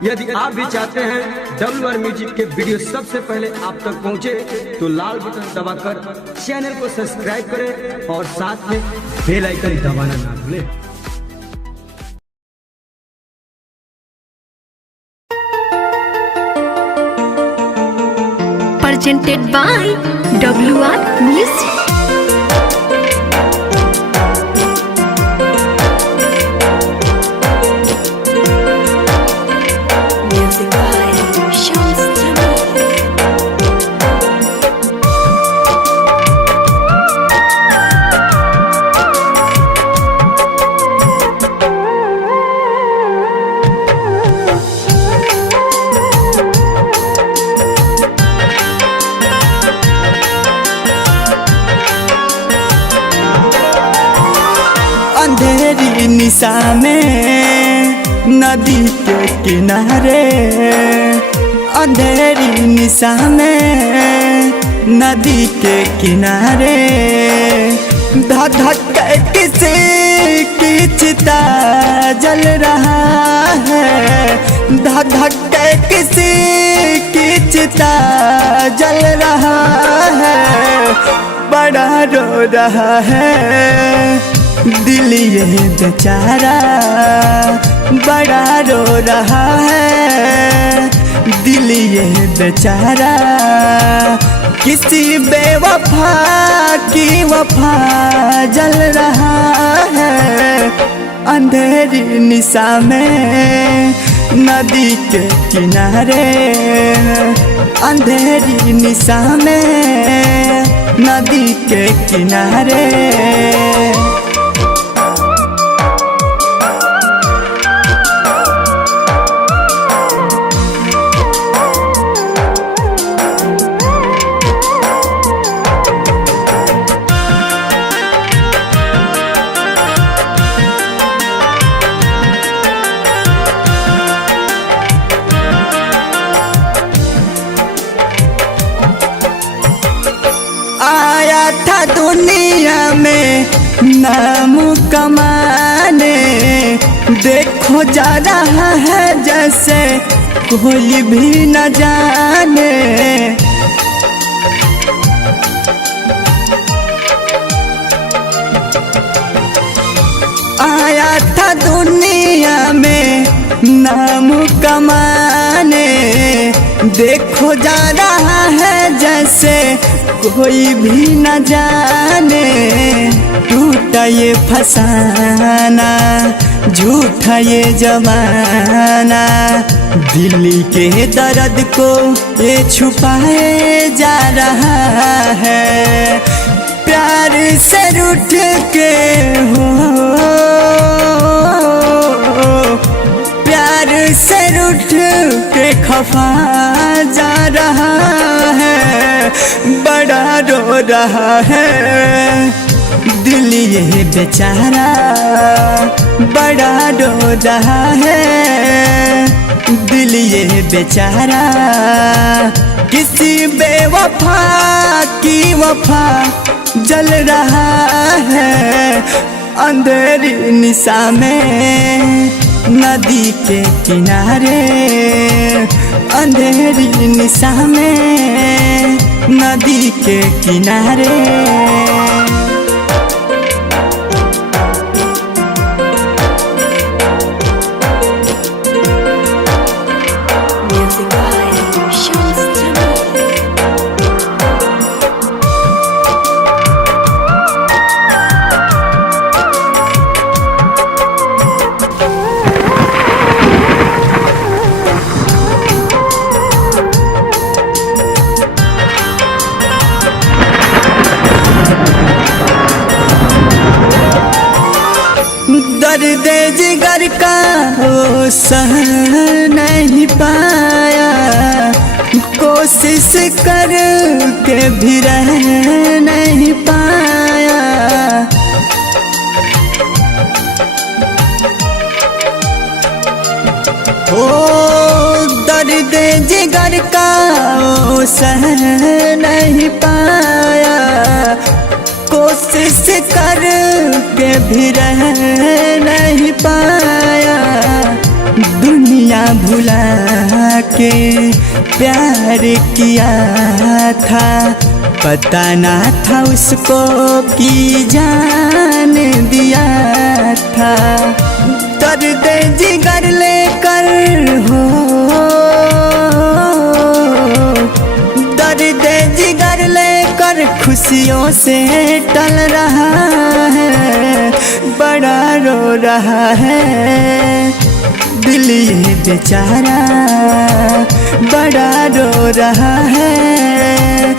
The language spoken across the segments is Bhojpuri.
यदि आप भी चाहते हैं WR म्यूजिक के वीडियो सबसे पहले आप तक पहुंचे तो लाल बटन दबाकर चैनल को सब्सक्राइब करें और साथ में बेल आइकन दबाना ना भूलें। Presented by WR Music. Music by Shams Jamil. अंधेरी निशा में नदी के किनारे, अंधेरी निशा में नदी के किनारे धधक के किसी की चिता जल रहा है, धधक के किसी की चिता जल रहा है, बड़ा रो रहा है दिल ये बेचारा, बड़ा रो रहा है दिल ये बेचारा, किसी बेवफा की वफा जल रहा है। अंधेरी निशा में नदी के किनारे, अंधेरी निशा में नदी के किनारे। आया था दुनिया में नाम कमाने, देखो जा रहा है जैसे कोई भी न जाने। आया था दुनिया में नाम कमाने, देखो जा रहा है जैसे कोई भी न जाने। टूटा ये फसाना, झूठा ये जमाना, दिल के दर्द को ये छुपाए जा रहा है। प्यार से रूठ के प्यार से रूठ के खफा जा रहा है, बड़ा रो रहा है दिल ये बेचारा, बड़ा रो रहा है दिल ये बेचारा, किसी बेवफा की वफा जल रहा है। अंधेरी निशा में नदी के किनारे, अंधेरी निशा में नदी के किनारे। Music by Shams Jamil. दर्द जिगर का वो सह नहीं पाया, कोशिश कर के भी रह नहीं पाया। ओ दर्द जिगर का वो सह नहीं पाया, कोशिश कर के भी रह नहीं पाया। दुनिया दुनिया भुला के प्यार किया था, पता ना था उसको कि जान दिया था। दर्द जिगर लेकर हो, दर्द जिगर लेकर खुशियों से टल रहा है, बड़ा रो रहा है दिल ये बेचारा, बड़ा रो रहा है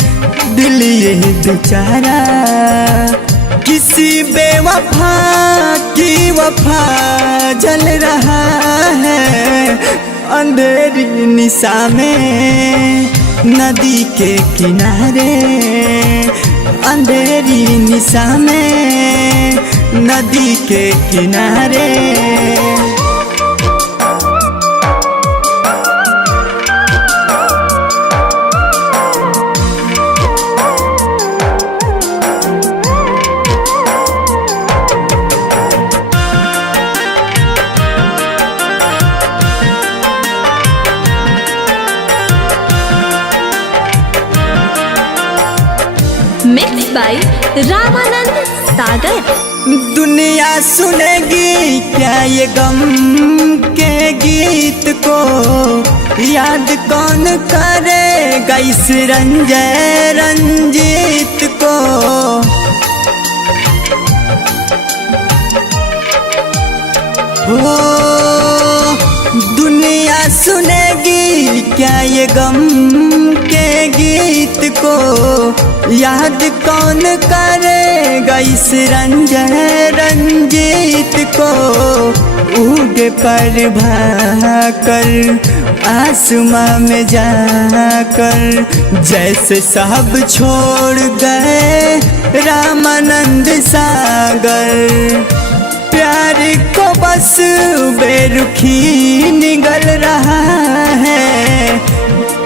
दिल ये बेचारा। किसी बेवफा की वफा जल रहा है, अंधेरी निशा में नदी के किनारे, अंधेरी निशा में नदी के किनारे। Mixed by Ramanand Sagar. दुनिया सुनेगी क्या ये गम के गीत को, याद कौन करेगा इस रंजय रंजीत को। हो दुनिया सुनेगी क्या ये गम के गीत को, याद कौन करेगा इस रंजय रंजीत को। उड़ पर भाकर आसमां में जाकर, जैसे सब छोड़ गए रामानंद सागर। प्यार को बस बेरुखी निगल रहा है,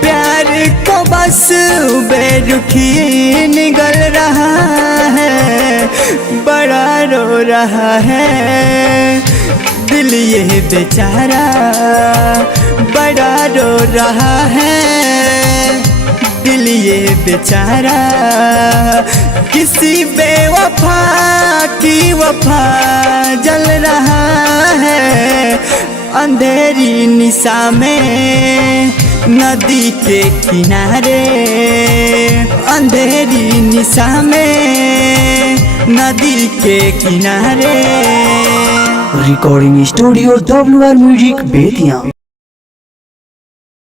प्यार को बस बेरुखी निगल रहा है, बड़ा रो रहा है दिल ये बेचारा, बड़ा रो रहा है दिल ये बेचारा। किसी बेवफा की वफा जल रहा है, अंधेरी निशा में नदी के किनारे, अंधेरी निशा में नदी के किनारे। Recording studio WR music Bettiah.